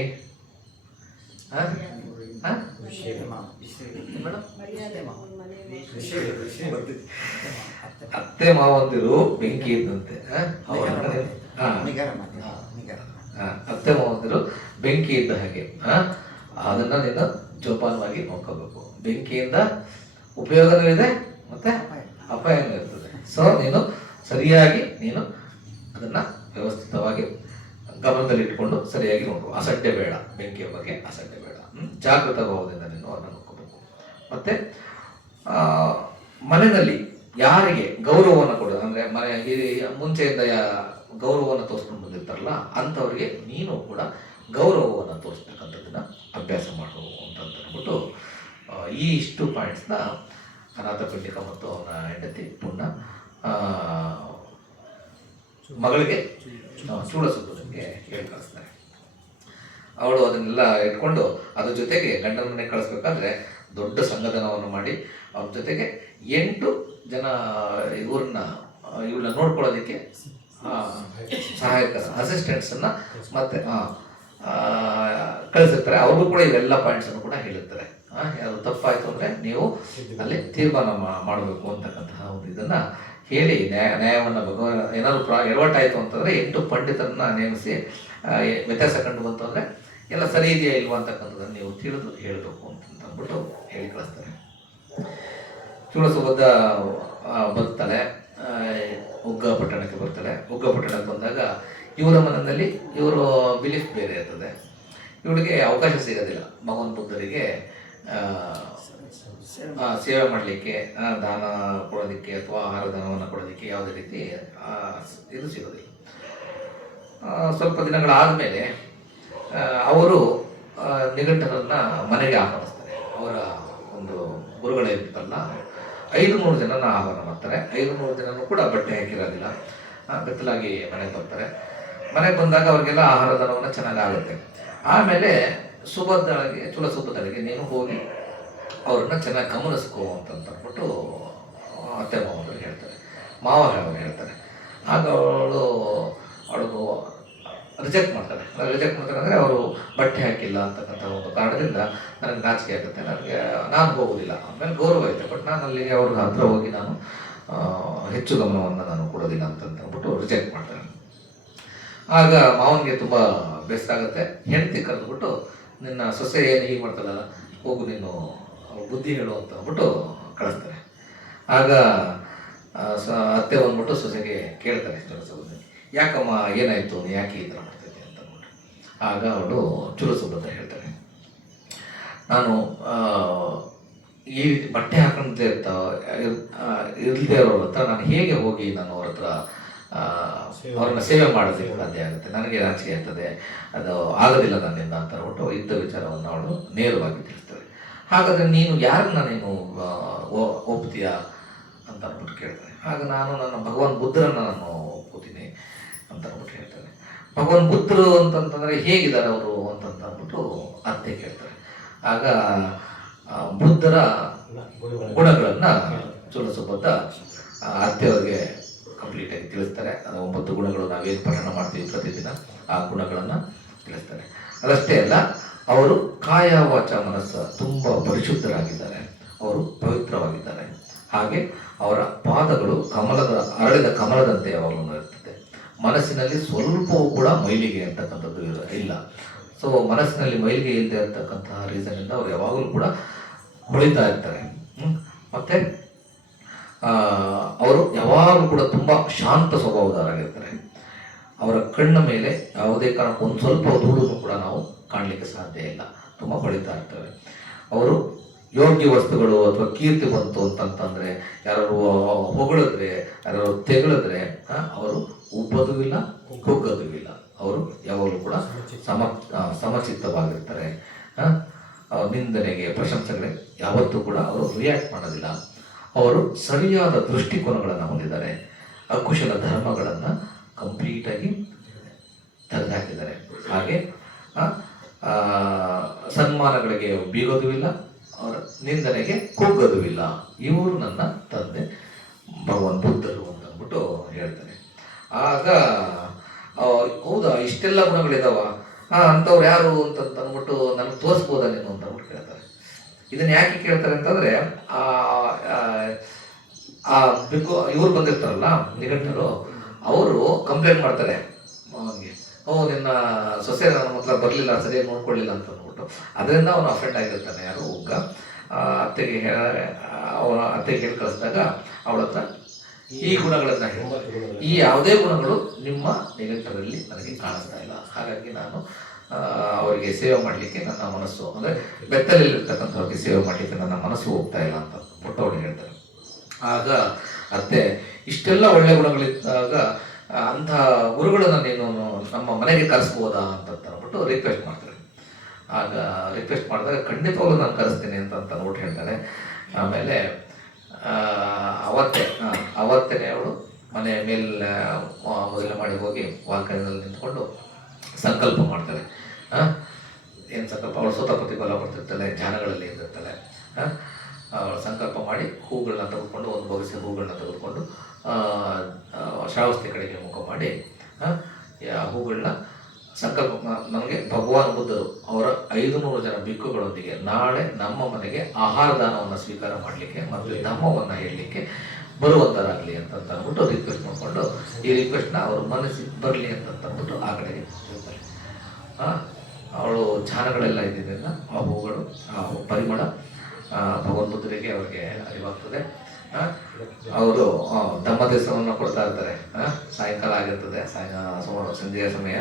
ಅತ್ತೆ ಮಾವಂದಿರು ಬೆಂಕಿ ಇದ್ದಂತೆ. ಅತ್ತೆ ಮಾವಂದಿರು ಬೆಂಕಿ ಇದ್ದ ಹಾಗೆ ಅದನ್ನ ನೀನು ಜೋಪಾನವಾಗಿ ನೋಡ್ಕೋಬೇಕು. ಬೆಂಕಿಯಿಂದ ಉಪಯೋಗನೂ ಇದೆ ಮತ್ತೆ ಅಪಾಯನೂ ಇರ್ತದೆ. ಸೊ ನೀನು ಸರಿಯಾಗಿ ನೀನು ಅದನ್ನ ವ್ಯವಸ್ಥಿತವಾಗಿ ಗಮನದಲ್ಲಿಟ್ಟುಕೊಂಡು ಸರಿಯಾಗಿ ನೋಡು. ಅಸಡ್ಡೆ ಬೇಡ, ಬೆಂಕಿಯ ಬಗ್ಗೆ ಅಸಡ್ಡೆ ಬೇಡ. ಜಾಗೃತ ಭಾವದಿಂದ ನೀನು ಅದನ್ನು ನೋಡ್ಕೋಬೇಕು. ಮತ್ತೆ ಮನೆಯಲ್ಲಿ ಯಾರಿಗೆ ಗೌರವವನ್ನು ಕೊಡೋದು, ಅಂದರೆ ಮನೆ ಮುಂಚೆಯಿಂದ ಗೌರವವನ್ನು ತೋರಿಸ್ಕೊಂಡು ಬಂದಿರ್ತಾರಲ್ಲ ಅಂಥವ್ರಿಗೆ ನೀನು ಕೂಡ ಗೌರವವನ್ನು ತೋರಿಸ್ತಕ್ಕಂಥದ್ದನ್ನ ಅಭ್ಯಾಸ ಮಾಡು ಅಂತಂದ್ಬಿಟ್ಟು ಈ ಇಷ್ಟು ಪಾಯಿಂಟ್ಸ್ನ ಅನಾಥ ಪಿಂಡಿಕ ಮತ್ತು ಅವನ ಹೆಂಡತಿ ಪುಣ್ಯ ಮಗಳಿಗೆ ಚೂಡಸುತ್ತದಕ್ಕೆ ಹೇಳಿ ಕಳಿಸ್ತಾರೆ. ಅವಳು ಅದನ್ನೆಲ್ಲ ಇಟ್ಕೊಂಡು ಅದ್ರ ಜೊತೆಗೆ ಗಂಡನ ಮನೆಗೆ ಕಳಿಸ್ಬೇಕಾದ್ರೆ ದೊಡ್ಡ ಸಂಗಧನವನ್ನು ಮಾಡಿ ಅವ್ರ ಜೊತೆಗೆ 8 ಜನ ಇವಳನ್ನ ನೋಡ್ಕೊಳ್ಳೋದಕ್ಕೆ ಸಹಾಯಕ ಅಸಿಸ್ಟೆಂಟ್ಸನ್ನು ಮತ್ತೆ ಕಳಿಸಿರ್ತಾರೆ. ಅವ್ರಿಗೂ ಕೂಡ ಇವೆಲ್ಲ ಪಾಯಿಂಟ್ಸನ್ನು ಕೂಡ ಹೇಳಿರ್ತಾರೆ. ಯಾರು ತಪ್ಪಾಯಿತು ಅಂದರೆ ನೀವು ಅಲ್ಲಿ ತೀರ್ಮಾನ ಮಾಡಬೇಕು ಅಂತಕ್ಕಂತಹ ಒಂದು ಇದನ್ನು ಹೇಳಿ ನ್ಯಾಯವನ್ನು ಏನಾದರೂ ಎಡವಟ್ಟಾಯಿತು ಅಂತಂದರೆ 8 ಪಂಡಿತರನ್ನ ನೇಮಿಸಿ ವ್ಯತ್ಯಾಸ ಕಂಡು ಬಂತು ಅಂದರೆ ಎಲ್ಲ ಸರಿ ಇದೆಯಾ ಇಲ್ವಾ ಅಂತಕ್ಕಂಥದ್ದನ್ನು ನೀವು ತಿಳಿದು ಹೇಳಬೇಕು ಅಂತಂದ್ಬಿಟ್ಟು ಹೇಳಿ ಕಳಿಸ್ತಾರೆ. ಚೂಡಸುಬದ್ಧ ಬರ್ತಾಳೆ, ಉಗ್ಗ ಪಟ್ಟಣಕ್ಕೆ ಬರ್ತಾಳೆ. ಉಗ್ಗ ಪಟ್ಟಣಕ್ಕೆ ಬಂದಾಗ ಇವರ ಮನೆಯಲ್ಲಿ ಇವರು ಬಿಲೀಫ್ ಬೇರೆ ಇರ್ತದೆ. ಇವಳಿಗೆ ಅವಕಾಶ ಸಿಗೋದಿಲ್ಲ ಭಗವಾನ್ ಬುದ್ಧರಿಗೆ ಸೇವೆ ಮಾಡಲಿಕ್ಕೆ, ದಾನ ಕೊಡೋದಕ್ಕೆ ಅಥವಾ ಆಹಾರ ದಾನವನ್ನು ಕೊಡೋದಕ್ಕೆ ಯಾವುದೇ ರೀತಿ ಇದು ಸಿಗೋದಿಲ್ಲ. ಸ್ವಲ್ಪ ದಿನಗಳಾದ ಮೇಲೆ ಅವರು ನಿಘಂಟರನ್ನು ಮನೆಗೆ ಆಹ್ವಾನಿಸ್ತಾರೆ. ಅವರ ಒಂದು ಗುರುಗಳಿರ್ತಾರಲ್ಲ 500 ಜನನ ಆಹ್ವಾನ ಮಾಡ್ತಾರೆ. 500 ಜನನೂ ಕೂಡ ಬಟ್ಟೆ ಹಾಕಿರೋದಿಲ್ಲ, ಬೆತ್ತಲಾಗಿ ಮನೆಗೆ ಬರ್ತಾರೆ. ಮನೆಗೆ ಬಂದಾಗ ಅವ್ರಿಗೆಲ್ಲ ಆಹಾರ ದಾನವನ್ನು ಚೆನ್ನಾಗಿ ಆಗುತ್ತೆ. ಆಮೇಲೆ ಚೂಡಸುಬ್ಬದಳಿಗೆ ನೀನು ಹೋಗಿ ಅವ್ರನ್ನ ಚೆನ್ನಾಗಿ ಗಮನಿಸ್ಕೋ ಅಂತಂದ್ಬಿಟ್ಟು ಅತ್ತೆ ಮಾವರು ಹೇಳ್ತಾರೆ, ಮಾವ ಹೇಳ್ತಾರೆ. ಆಗ ಅವಳು ರಿಜೆಕ್ಟ್ ಮಾಡ್ತಾರೆ ಅಂದರೆ ಅವರು ಬಟ್ಟೆ ಹಾಕಿಲ್ಲ ಅಂತಕ್ಕಂಥ ಒಂದು ಕಾರಣದಿಂದ ನನಗೆ ನಾಚಿಕೆ ಆಗುತ್ತೆ, ನಾನು ಹೋಗೋದಿಲ್ಲ. ಆಮೇಲೆ ಗೌರವ ಐತೆ, ಬಟ್ ನಾನು ಅಲ್ಲಿಗೆ ಅವ್ರ ಹತ್ರ ಹೋಗಿ ನಾನು ಹೆಚ್ಚು ಗಮನವನ್ನು ನಾನು ಕೊಡೋದಿಲ್ಲ ಅಂತಂದ್ಬಿಟ್ಟು ರಿಜೆಕ್ಟ್ ಮಾಡ್ತಾರೆ. ಆಗ ಮಾವನಿಗೆ ತುಂಬ ಬೇಸರ ಆಗುತ್ತೆ. ಹೆಂಡತಿ ಕರೆದ್ಬಿಟ್ಟು ನಿನ್ನ ಸೊಸೆ ಏನು ಹೀಗೆ ಮಾಡ್ತಾರಲ್ಲ, ಹೋಗು ನೀನು ಬುದ್ಧಿ ಹೇಳು ಅಂತ ಅಂದ್ಬಿಟ್ಟು ಕಳಿಸ್ತಾರೆ. ಆಗ ಅತ್ತೆ ಬಂದ್ಬಿಟ್ಟು ಸೊಸೆಗೆ ಕೇಳ್ತಾರೆ, ಚುರಸುಬದ್ಧ, ಯಾಕಮ್ಮ ಏನಾಯಿತು, ಯಾಕೆ ಈ ಥರ ಮಾಡ್ತಿದ್ದೆ ಅಂತ ಅಂದ್ಬಿಟ್ಟು. ಆಗ ಅವಳು ಚುರಸುಬದ್ಧ ಹೇಳ್ತಾರೆ, ನಾನು ಈ ರೀತಿ ಬಟ್ಟೆ ಹಾಕೊಂಡೇ ಇರದೇ ಇರೋರ ಹತ್ರ ನಾನು ಹೇಗೆ ಹೋಗಿ ನಾನು ಅವ್ರ ಹತ್ರ ಅವ್ರನ್ನ ಸೇವೆ ಮಾಡೋದಕ್ಕೆ ಸಾಧ್ಯ ಆಗುತ್ತೆ, ನನಗೆ ನಾಚಿಕೆ ಆಗ್ತದೆ, ಅದು ಆಗೋದಿಲ್ಲ ನನ್ನಿಂದ ಅಂತ ಅಂದ್ಬಿಟ್ಟು ಇದ್ದ ವಿಚಾರವನ್ನು ಅವಳು ನೇರವಾಗಿ ತಿಳಿಸ್ತಾರೆ. ಹಾಗಾದರೆ ನೀನು ಯಾರನ್ನ ನೀನು ಒಪ್ತೀಯಾ ಅಂತ ಅಂದ್ಬಿಟ್ಟು ಕೇಳ್ತಾನೆ. ಆಗ ನಾನು ನನ್ನ ಭಗವಾನ್ ಬುದ್ಧರನ್ನು ನಾನು ಒಪ್ಕೋತೀನಿ ಅಂತ ಅಂದ್ಬಿಟ್ಟು ಹೇಳ್ತಾನೆ. ಭಗವಾನ್ ಬುದ್ಧರು ಅಂತಂತಂದರೆ ಹೇಗಿದ್ದಾರೆ ಅವರು ಅಂತಂದ್ಬಿಟ್ಟು ಅತ್ತೆ ಕೇಳ್ತಾರೆ. ಆಗ ಬುದ್ಧರ ಗುಣಗಳನ್ನು ಚೂಲಸುಬದ್ಧ ಅತ್ತೆಯವರಿಗೆ ಕಂಪ್ಲೀಟಾಗಿ ತಿಳಿಸ್ತಾರೆ. ಅದು 9 ಗುಣಗಳು ನಾವೇನು ಪಠಣ ಮಾಡ್ತೀವಿ ಪ್ರತಿದಿನ, ಆ ಗುಣಗಳನ್ನು ತಿಳಿಸ್ತಾರೆ. ಅದಷ್ಟೇ ಅಲ್ಲ, ಅವರು ಕಾಯ ವಾಚ ಮನಸ್ಸು ತುಂಬ ಪರಿಶುದ್ಧರಾಗಿದ್ದಾರೆ, ಅವರು ಪವಿತ್ರವಾಗಿದ್ದಾರೆ. ಹಾಗೆ ಅವರ ಪಾದಗಳು ಅರಳಿದ ಕಮಲದಂತೆ ಯಾವಾಗಲೂ ಇರ್ತದೆ. ಮನಸ್ಸಿನಲ್ಲಿ ಸ್ವಲ್ಪವೂ ಕೂಡ ಮೈಲಿಗೆ ಅಂತಕ್ಕಂಥದ್ದು ಇಲ್ಲ. ಸೊ ಮನಸ್ಸಿನಲ್ಲಿ ಮೈಲಿಗೆ ಇಲ್ಲದೆ ಇರ್ತಕ್ಕಂತಹ ರೀಸನ್ನಿಂದ ಅವರು ಯಾವಾಗಲೂ ಕೂಡ ಹೊಳಿತಾ ಇರ್ತಾರೆ. ಮತ್ತೆ ಅವರು ಯಾವಾಗಲೂ ಕೂಡ ತುಂಬ ಶಾಂತ ಸ್ವಭಾವದವರಾಗಿರ್ತಾರೆ. ಅವರ ಕಣ್ಣ ಮೇಲೆ ಯಾವುದೇ ಕಾರಣಕ್ಕೂ ಒಂದು ಸ್ವಲ್ಪ ಧೂಳನ್ನು ಕೂಡ ನಾವು ಕಾಣಲಿಕ್ಕೆ ಸಾಧ್ಯ ಇಲ್ಲ, ತುಂಬ ಹೊಳಿತಾ ಇರ್ತವೆ. ಅವರು ಯೋಗ್ಯ ವಸ್ತುಗಳು ಅಥವಾ ಕೀರ್ತಿ ಬಂತು ಅಂತಂತಂದರೆ, ಯಾರು ಹೊಗಳಿದ್ರೆ, ಯಾರು ತೆಗಳಿದ್ರೆ ಅವರು ಉಬ್ಬದೂ ಇಲ್ಲ, ಕುಗ್ಗದೂ ಇಲ್ಲ. ಅವರು ಯಾವಾಗಲೂ ಕೂಡ ಸಮಚಿತ್ತವಾಗಿರ್ತಾರೆ. ನಿಂದನೆಗೆ, ಪ್ರಶಂಸೆಗಳಿಗೆ ಯಾವತ್ತೂ ಕೂಡ ಅವರು ರಿಯಾಕ್ಟ್ ಮಾಡೋದಿಲ್ಲ. ಅವರು ಸರಿಯಾದ ದೃಷ್ಟಿಕೋನಗಳನ್ನು ಹೊಂದಿದ್ದಾರೆ. ಅಕುಶಲ ಧರ್ಮಗಳನ್ನು ಕಂಪ್ಲೀಟಾಗಿ ತೆಗೆದುಹಾಕಿದ್ದಾರೆ. ಹಾಗೆ ಸನ್ಮಾನಗಳಿಗೆ ಬೀಗೋದೂ ಇಲ್ಲ, ಅವರ ನಿಂದನೆಗೆ ಕುಗ್ಗೋದೂ ಇಲ್ಲ. ಇವರು ನನ್ನ ತಂದೆ ಭಗವಾನ್ ಬುದ್ಧರು ಅಂತ ಅಂದ್ಬಿಟ್ಟು ಹೇಳ್ತಾರೆ. ಆಗ ಹೌದಾ, ಇಷ್ಟೆಲ್ಲ ಗುಣಗಳಿದಾವ, ಅಂಥವ್ರು ಯಾರು ಅಂತಂದ್ಬಿಟ್ಟು ನನಗೆ ತೋರಿಸ್ಬೋದಾ ನೀನು ಅಂತ ಅಂದ್ಬಿಟ್ಟು ಕೇಳ್ತಾರೆ. ಇದನ್ನು ಯಾಕೆ ಕೇಳ್ತಾರೆ ಅಂತಂದರೆ, ಇವ್ರು ಬಂದಿರ್ತಾರಲ್ಲ ನಿಘಂಟರು, ಅವರು ಕಂಪ್ಲೇಂಟ್ ಮಾಡ್ತಾರೆ ಅವನಿಗೆ, ನಿನ್ನ ಸೊಸೆ ನನ್ನ ಹತ್ರ ಬರಲಿಲ್ಲ, ಸರಿಯಾಗಿ ನೋಡ್ಕೊಳ್ಳಿಲ್ಲ ಅಂತ ಅಂದ್ಬಿಟ್ಟು. ಅದರಿಂದ ಅವನು ಅಫೆಂಡ್ ಆಗಿರ್ತಾನೆ. ಯಾರು ಹುಗ್ಗ ಅತ್ತೆಗೆ ಹೇಳಿ ಕಳಿಸಿದಾಗ ಅವಳ ಹತ್ರ ಈ ಗುಣಗಳನ್ನು ಈ ಯಾವುದೇ ಗುಣಗಳು ನಿಮ್ಮ ನಿಘಂಟರಲ್ಲಿ ನನಗೆ ಕಾಣಿಸ್ತಾ ಇಲ್ಲ, ಹಾಗಾಗಿ ನಾನು ಅವರಿಗೆ ಸೇವೆ ಮಾಡಲಿಕ್ಕೆ ನನ್ನ ಮನಸ್ಸು, ಅಂದರೆ ಬೆತ್ತಲಲ್ಲಿರ್ತಕ್ಕಂಥವ್ರಿಗೆ ಸೇವೆ ಮಾಡಲಿಕ್ಕೆ ನನ್ನ ಮನಸ್ಸು ಹೋಗ್ತಾ ಇಲ್ಲ ಅಂತ ಪುಟ್ಟವಳಿಗೆ ಹೇಳ್ತಾರೆ. ಆಗ ಅತ್ತೆ, ಇಷ್ಟೆಲ್ಲ ಒಳ್ಳೆ ಗುಣಗಳಿದ್ದಾಗ ಅಂಥ ಗುರುಗಳನ್ನು ನೀನು ನಮ್ಮ ಮನೆಗೆ ಕರೆಸ್ಬೋದಾ ಅಂತ ಅಂದ್ಬಿಟ್ಟು ರಿಕ್ವೆಸ್ಟ್ ಮಾಡ್ತಾರೆ. ಆಗ ರಿಕ್ವೆಸ್ಟ್ ಮಾಡಿದಾಗ ಖಂಡಿತವಾಗ್ಲೂ ನಾನು ಕರೆಸ್ತೀನಿ ಅಂತ ಅಂದ್ಬಿಟ್ಟು ಹೇಳ್ತಾನೆ. ಆಮೇಲೆ ಅವತ್ತೇನೆ ಅವಳು ಮನೆ ಮೇಲೆ ಮೊದಲೇ ಮಾಡಿ ಹೋಗಿ ವಾಲ್ಕನಿನಲ್ಲಿ ನಿಂತ್ಕೊಂಡು ಸಂಕಲ್ಪ ಮಾಡ್ತಾಳೆ. ಏನು ಸಂಕಲ್ಪ? ಅವಳು ಸ್ವತಃ ಪ್ರತಿಫಲ ಬರ್ತಿರ್ತಾಳೆ, ಧ್ಯಾನಗಳಲ್ಲಿ ಇರ್ತಿರ್ತಾಳೆ. ಅವಳು ಸಂಕಲ್ಪ ಮಾಡಿ ಹೂಗಳನ್ನ ತೆಗೆದುಕೊಂಡು, ಒಂದು ಬಗೆಸಿ ಹೂಗಳನ್ನ ತೆಗೆದುಕೊಂಡು ಶ್ರಾವಸ್ತಿ ಕಡೆಗೆ ಮುಖ ಮಾಡಿ ಹೂಗಳನ್ನ ಸಂಕಲ್ಪ, ನಮಗೆ ಭಗವಾನ್ ಬುದ್ಧರು ಅವರ 500 ಜನ ಭಿಕ್ಕುಗಳೊಂದಿಗೆ ನಾಳೆ ನಮ್ಮ ಮನೆಗೆ ಆಹಾರ ದಾನವನ್ನು ಸ್ವೀಕಾರ ಮಾಡಲಿಕ್ಕೆ ಮತ್ತು ಧಮ್ಮವನ್ನು ಹೇಳಲಿಕ್ಕೆ ಬರುವಂಥರಾಗಲಿ ಅಂತ ಅಂದ್ಬಿಟ್ಟು ರಿಕ್ವೆಸ್ಟ್ ಮಾಡಿಕೊಂಡು, ಈ ರಿಕ್ವೆಸ್ಟ್ನ ಅವ್ರ ಮನಸ್ಸಿಗೆ ಬರಲಿ ಅಂತ ಅಂದ್ಬಿಟ್ಟು ಆ ಕಡೆಗೆ ಹೇಳ್ತಾರೆ. ಅವಳು ಧ್ಯಾನಗಳೆಲ್ಲ ಇದ್ದಿದ್ದರಿಂದ ಆ ಹೂಗಳು, ಆ ಪರಿಮಳ ಭಗವಾನ್ ಬುದ್ಧರಿಗೆ ಅವ್ರಿಗೆ ಅರಿವಾಗ್ತದೆ. ಅವರು ಧಮ್ಮದೇಶವನ್ನು ಕೊಡ್ತಾ ಇರ್ತಾರೆ. ಸಾಯಂಕಾಲ ಆಗಿರ್ತದೆ, ಸಂಜೆಯ ಸಮಯ.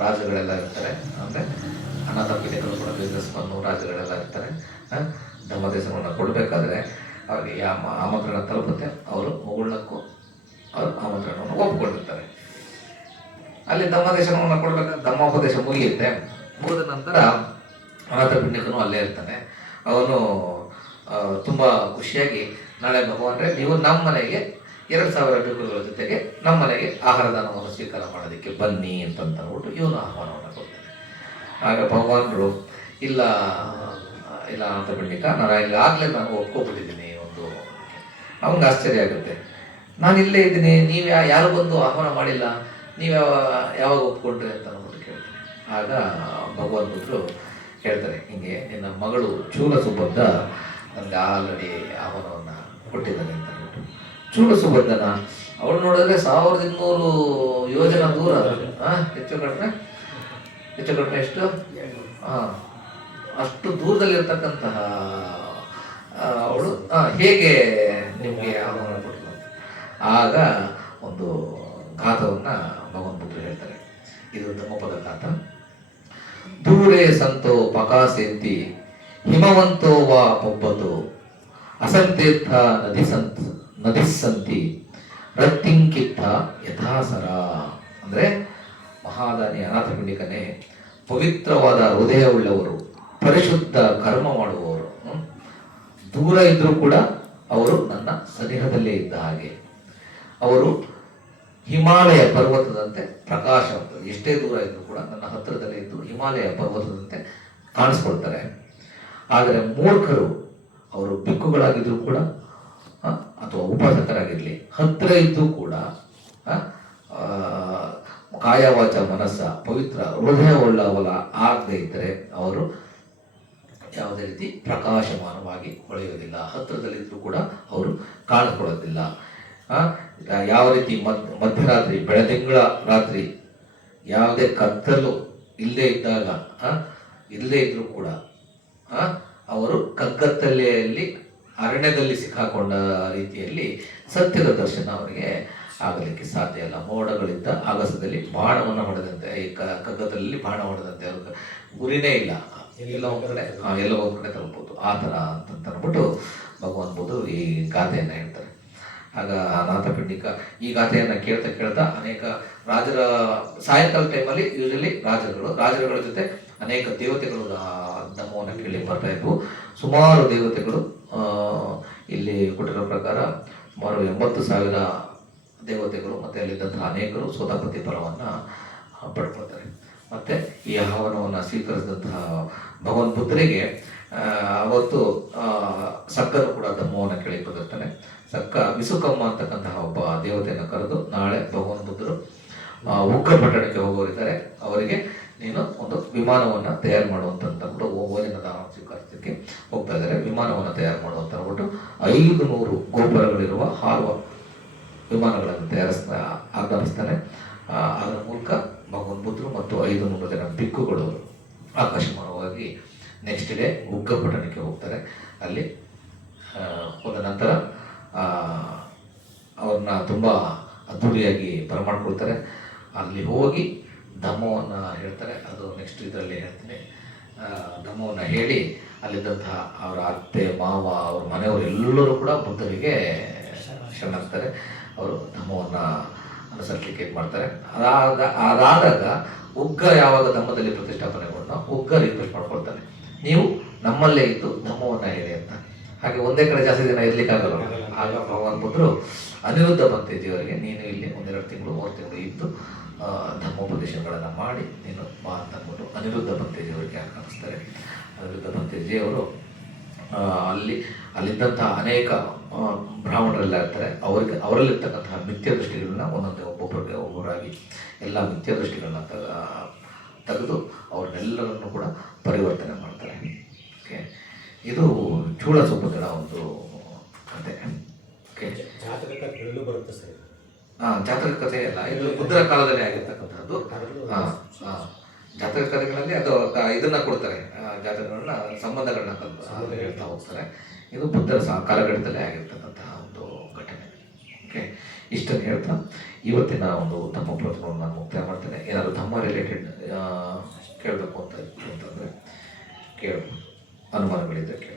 ರಾಜುಗಳೆಲ್ಲ ಇರ್ತಾರೆ, ಅಂದರೆ ಅನಾಥ ಪೀಠಿಕರು ಕೂಡ ಬಿಸ್ನೆಸ್ ಮನ್ನು ರಾಜುಗಳೆಲ್ಲ ಇರ್ತಾರೆ. ಧಮ್ಮದೇಶವನ್ನು ಕೊಡಬೇಕಾದ್ರೆ ಅವ್ರಿಗೆ ಆಮಂತ್ರಣ ತಲುಪುತ್ತೆ. ಅವರು ಮುಗುಳ್ನಕ್ಕೂ ಅವರು ಆಮಂತ್ರಣವನ್ನು ಒಪ್ಪಿಕೊಂಡಿರ್ತಾರೆ. ಅಲ್ಲಿ ಧಮ್ಮದೇಶವನ್ನು ಕೊಡಬೇಕಾದ್ರೆ ಧಮ್ಮೋಪದೇಶ ಮುಗಿಯುತ್ತೆ. ಮುಗಿದ ನಂತರ ಅನಾಥ ಪಿಂಡಿಕನು ಅಲ್ಲೇ ಇರ್ತಾನೆ. ಅವನು ತುಂಬ ಖುಷಿಯಾಗಿ, ನಾಳೆ ಭಗವಾನ್ರೆ ನೀವು ನಮ್ಮ ಮನೆಗೆ 2000 ಭಿಕ್ಕುಗಳ ಜೊತೆಗೆ ನಮ್ಮ ಮನೆಗೆ ಆಹಾರ ದಾನವನ್ನು ಸ್ವೀಕಾರ ಮಾಡೋದಕ್ಕೆ ಬನ್ನಿ ಅಂತಂದ್ಬಿಟ್ಟು ಇವನು ಆಹ್ವಾನವನ್ನು ಕೊಡ್ತಾನೆ. ಆಗ ಭಗವಾನ್ರು, ಇಲ್ಲ ಅನಾಥ ಪಿಂಡಿಕ, ಆಗಲೇ ನಾನು ಒಪ್ಕೊಬಿಟ್ಟಿದ್ದೀನಿ. ಅವನಿಗೆ ಆಶ್ಚರ್ಯ ಆಗುತ್ತೆ, ನಾನು ಇಲ್ಲೇ ಇದ್ದೀನಿ, ನೀವು ಯಾರು ಬಂದು ಆಹ್ವಾನ ಮಾಡಿಲ್ಲ, ನೀವು ಯಾವಾಗ ಒಪ್ಕೊಂಡ್ರಿ ಅಂತ ಅಂದ್ಬಿಟ್ಟು ಕೇಳ್ತೀನಿ. ಆಗ ಭಗವಾನ್ ಬುದ್ಧರು ಹೇಳ್ತಾರೆ, ಹಿಂಗೆ ನಿನ್ನ ಮಗಳು ಚೂಲಸುಬದ್ಧ ನನಗೆ ಆಲ್ರೆಡಿ ಆಹ್ವಾನವನ್ನು ಕೊಟ್ಟಿದ್ದಾನೆ ಅಂತ ಅಂದ್ಬಿಟ್ಟು. ಚೂಲಸುಬದ್ಧನ ಅವಳು ನೋಡಿದ್ರೆ 1200 ಯೋಜನ ದೂರ, ಹೆಚ್ಚು ಕಡಿಮೆ ಎಷ್ಟು, ಅಷ್ಟು ದೂರದಲ್ಲಿರ್ತಕ್ಕಂತಹ ಅವಳು ಹೇಗೆ ನಿಮಗೆ ಆಹ್ವಾನ ಕೊಟ್ಟಿಲ್ಲ? ಆಗ ಒಂದು ಗಾಥವನ್ನು ಭಗವಾನ್ ಬುದ್ಧರು ಹೇಳ್ತಾರೆ. ಇದು ಧಮ್ಮಪದ ಗಾಥ. ದೂರೇ ಸಂತೋ ಪಕಾಸೆಂತಿ ಹಿಮವಂತೋ ವಾ ಪೊಬ್ಬತು ಅಸಂತೀರ್ಥ ನದಿಸ್ಸಂತಿ ರತ್ತಿಂಕಿತ್ತ ಯಥಾಸರ. ಅಂದರೆ ಮಹಾದಾನಿ ಅನಾಥ ಪಿಂಡಿಕನೇ, ಪವಿತ್ರವಾದ ಹೃದಯವುಳ್ಳವರು ಪರಿಶುದ್ಧ ಕರ್ಮ ಮಾಡುವವರು. ದೂರ ಇದ್ರೂ ಕೂಡ ಅವರು ನನ್ನ ಸನಿಹದಲ್ಲೇ ಇದ್ದ ಹಾಗೆ. ಅವರು ಹಿಮಾಲಯ ಪರ್ವತದಂತೆ ಪ್ರಕಾಶವಂತರು. ಎಷ್ಟೇ ದೂರ ಇದ್ರೂ ಕೂಡ ನನ್ನ ಹತ್ತಿರದಲ್ಲೇ ಇದ್ದು ಹಿಮಾಲಯ ಪರ್ವತದಂತೆ ಕಾಣಿಸ್ಕೊಳ್ತಾರೆ. ಆದರೆ ಮೂರ್ಖರು, ಅವರು ಬಿಕ್ಕುಗಳಾಗಿದ್ರು ಕೂಡ ಅಥವಾ ಉಪಾಸಕರಾಗಿರಲಿ, ಹತ್ತಿರ ಇದ್ದು ಕೂಡ ಕಾಯವಾಚ ಮನಸ್ಸ ಪವಿತ್ರ ಹೃದಯ ಉಳ್ಳವಲ ಆಗದೆ ಇದ್ದರೆ ಅವರು ಯಾವುದೇ ರೀತಿ ಪ್ರಕಾಶಮಾನವಾಗಿ ಹೊಳೆಯುವುದಿಲ್ಲ. ಹತ್ತಿರದಲ್ಲಿದ್ದರೂ ಕೂಡ ಅವರು ಕಾಣಿಸ್ಕೊಳ್ಳೋದಿಲ್ಲ. ಯಾವ ರೀತಿ ಮಧ್ಯರಾತ್ರಿ, ಬೆಳದಿಂಗಳ ರಾತ್ರಿ ಯಾವುದೇ ಕತ್ತಲು ಇಲ್ಲದೆ ಇದ್ದಾಗ, ಇಲ್ಲದೆ ಇದ್ರೂ ಕೂಡ ಅವರು ಕಗ್ಗತ್ತಲೆಯಲ್ಲಿ ಅರಣ್ಯದಲ್ಲಿ ಸಿಕ್ಕಾಕೊಂಡ ರೀತಿಯಲ್ಲಿ ಸತ್ಯದ ದರ್ಶನ ಅವರಿಗೆ ಆಗಲಿಕ್ಕೆ ಸಾಧ್ಯ ಇಲ್ಲ. ಮೋಡಗಳಿದ್ದ ಆಗಸದಲ್ಲಿ ಬಾಣವನ್ನು ಹೊಡೆದಂತೆ, ಈ ಕಗ್ಗತ್ತಲಲ್ಲಿ ಬಾಣ ಹೊಡೆದಂತೆ ಅವ್ರಿಗೆ ಗುರಿನೇ ಇಲ್ಲ. ಎಲ್ಲ ಒಂದು ಕಡೆ ತಲುಪಬಹುದು ಆ ಥರ ಅಂತ ಅಂದ್ಬಿಟ್ಟು ಭಗವಾನ್ ಬುದ್ಧ ಈ ಗಾಥೆಯನ್ನು ಹೇಳ್ತಾರೆ. ಆಗ ಅನಾಥಪಿಂಡಿಕ ಈ ಗಾಥೆಯನ್ನು ಕೇಳ್ತಾ ಕೇಳ್ತಾ ಅನೇಕ ರಾಜರ ಸಾಯಂಕಾಲ ಟೈಮಲ್ಲಿ ಯೂಶಲಿ ರಾಜರುಗಳ ಜೊತೆ ಅನೇಕ ದೇವತೆಗಳು ಧಮ್ಮವನ್ನು ಕೇಳಿ ಬರ್ತಾ ಇದ್ವು. ಸುಮಾರು ದೇವತೆಗಳು ಇಲ್ಲಿ ಕೊಟ್ಟಿರೋ ಪ್ರಕಾರ ಸುಮಾರು 80,000 ದೇವತೆಗಳು ಮತ್ತು ಅಲ್ಲಿದ್ದಂತಹ ಅನೇಕರು ಸ್ವತಃಪತಿ ಫಲವನ್ನು ಪಡ್ಕೊಳ್ತಾರೆ. ಮತ್ತು ಈ ಆಹ್ವಾನವನ್ನು ಸ್ವೀಕರಿಸಿದಂತಹ ಭಗವಾನ್ ಬುದ್ಧರಿಗೆ ಅವತ್ತು ಸಕ್ಕನು ಕೂಡ ಧಮ್ಮವನ್ನು ಕೇಳಿ ಬಂದಿರ್ತಾನೆ. ಸಕ್ಕ ವಿಸುಕಮ್ಮ ಅಂತಕ್ಕಂತಹ ಒಬ್ಬ ದೇವತೆಯನ್ನು ಕರೆದು, ನಾಳೆ ಭಗವಾನ್ ಬುದ್ಧರು ಉಗ್ರ ಪಟ್ಟಣಕ್ಕೆ ಹೋಗೋರಿದ್ದಾರೆ, ಅವರಿಗೆ ನೀನು ಒಂದು ವಿಮಾನವನ್ನು ತಯಾರು ಮಾಡುವಂತಂದ್ಬಿಟ್ಟು ಭೋಜನ ದಾನ ಸ್ವೀಕರಿಸಲಿಕ್ಕೆ ಹೋಗ್ತಾ ಇದ್ದಾರೆ. ವಿಮಾನವನ್ನು ತಯಾರು ಮಾಡುವಂತ ಅಂದ್ಬಿಟ್ಟು 500 ಗೋಪುರಗಳಿರುವ ಹಾರುವ ವಿಮಾನಗಳನ್ನು ಆಜ್ಞಾಪಿಸ್ತಾನೆ. ಅದರ ಮೂಲಕ ಭಗವಾನ್ ಬುದ್ಧರು ಮತ್ತು 500 ಜನ ಭಿಕ್ಕುಗಳು ಆಕಾಶಮಾನವಾಗಿ ನೆಕ್ಸ್ಟ್ ಡೇ ಉಗ್ರ ಪಟ್ಟಣಕ್ಕೆ ಹೋಗ್ತಾರೆ. ಅಲ್ಲಿ ಹೋದ ನಂತರ ಅವ್ರನ್ನ ತುಂಬ ಅದ್ಧೂರಿಯಾಗಿ ಬರಮಾಡ್ಕೊಳ್ತಾರೆ. ಅಲ್ಲಿ ಹೋಗಿ ಧಮ್ಮವನ್ನು ಹೇಳ್ತಾರೆ. ಅದು ನೆಕ್ಸ್ಟ್ ಇದರಲ್ಲಿ ಹೇಳ್ತೀನಿ. ಧಮ್ಮವನ್ನು ಹೇಳಿ ಅಲ್ಲಿದ್ದಂತಹ ಅವರ ಅತ್ತೆ ಮಾವ ಅವ್ರ ಮನೆಯವರು ಎಲ್ಲರೂ ಕೂಡ ಬುದ್ಧರಿಗೆ ಶರಣಾಗ್ತಾರೆ. ಅವರು ಧಮ್ಮವನ್ನು ಅನುಸರಿಸಲಿಕ್ಕೆ ಇದು ಮಾಡ್ತಾರೆ. ಅದಾದಾಗ ಉಗ್ಗ ಯಾವಾಗ ಧಮ್ಮದಲ್ಲಿ ಪ್ರತಿಷ್ಠಾಪನೆಗೊಂಡು ಉಗ್ಗ ರಿಕ್ವೆಸ್ಟ್ ಮಾಡ್ಕೊಳ್ತಾನೆ, ನೀವು ನಮ್ಮಲ್ಲೇ ಇದ್ದು ಧಮ್ಮವನ್ನು ಹೇಳಿ ಅಂತ. ಹಾಗೆ ಒಂದೇ ಕಡೆ ಜಾಸ್ತಿ ದಿನ ಇರ್ಲಿಕ್ಕಾಗಲ್ಲ. ಆಗ ಭಗವಾನ್ ಬುದ್ಧರು ಅನಿರುದ್ಧ ಬಂತೇಜಿಯವರಿಗೆ, ನೀನು ಇಲ್ಲಿ 1-2 ತಿಂಗಳು 3 ತಿಂಗಳು ಇದ್ದು ಧಮ್ಮೋಪದೇಶಗಳನ್ನು ಮಾಡಿ ನೀನು ಬಾ ಅಂತ ಅಂದ್ಬಿಟ್ಟು ಅನಿರುದ್ಧ ಬಂತೇಜಿಯವರಿಗೆ ಆಹ್ವಾನಿಸ್ತಾರೆ. ಅನಿರುದ್ಧ ಬಂತೇಜಿಯವರು ಅಲ್ಲಿದ್ದಂತಹ ಅನೇಕ ಬ್ರಾಹ್ಮಣರೆಲ್ಲ ಇರ್ತಾರೆ. ಅವರಲ್ಲಿರ್ತಕ್ಕಂತಹ ಮಿಥ್ಯ ದೃಷ್ಟಿಗಳನ್ನ ಒಬ್ಬೊಬ್ಬರಾಗಿ ಎಲ್ಲ ಮಿಥ್ಯ ದೃಷ್ಟಿಗಳನ್ನ ತೆಗೆದು ಅವ್ರನ್ನೆಲ್ಲರನ್ನು ಕೂಡ ಪರಿವರ್ತನೆ ಮಾಡ್ತಾರೆ. ಓಕೆ, ಇದು ಚೂಳ ಸುಬ್ಬುಗಳ ಒಂದು ಕತೆ. ಓಕೆ, ಜಾತಕ ಕಥೆ ಅಲ್ಲ, ಇದು ಬುದ್ಧರ ಕಾಲದಲ್ಲಿ ಆಗಿರ್ತಕ್ಕಂಥದ್ದು. ಜಾತಕ ಕಥೆಗಳಲ್ಲಿ ಅದು ಇದನ್ನ ಕೊಡ್ತಾರೆ, ಜಾತಕಗಳನ್ನ ಸಂಬಂಧಗಳನ್ನ ಹೇಳ್ತಾ ಹೋಗ್ತಾರೆ. ಇದು ಬುದ್ಧರ ಕಾಲಘಟ್ಟದಲ್ಲೇ ಆಗಿರ್ತಕ್ಕಂತಹ ಒಂದು ಘಟನೆ. ಓಕೆ, ಇಷ್ಟನ್ನು ಹೇಳ್ತಾ ಇವತ್ತಿನ ಒಂದು ಧಮ್ಮ ಪ್ರವಚನವನ್ನು ನಾನು ಮುಕ್ತಾಯ ಮಾಡ್ತೇನೆ. ಏನಾದರೂ ಧಮ್ಮ ರಿಲೇಟೆಡ್ ಕೇಳಬೇಕು ಅಂತಂದರೆ ಕೇಳು, ಅನುಮಾನಗಳಿದ್ದರೆ ಕೇಳಿ.